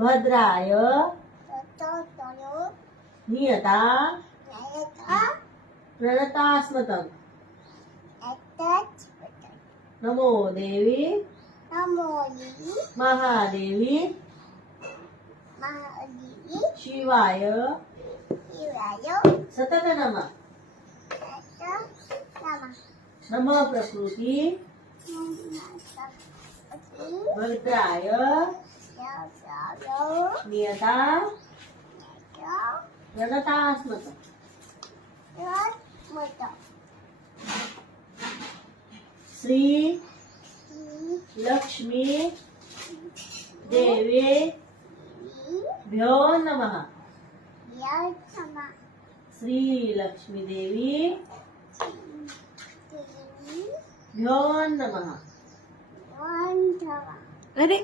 भद्राय नियता प्रणतास्मतं नमो देवी महादेवी शिवाय सतत नमः नमः प्रकृति भद्राय नियता प्रणतास्मतं श्री लक्ष्मी देवी भ्यो नमः श्री लक्ष्मी देवी भ्यो नमः। अरे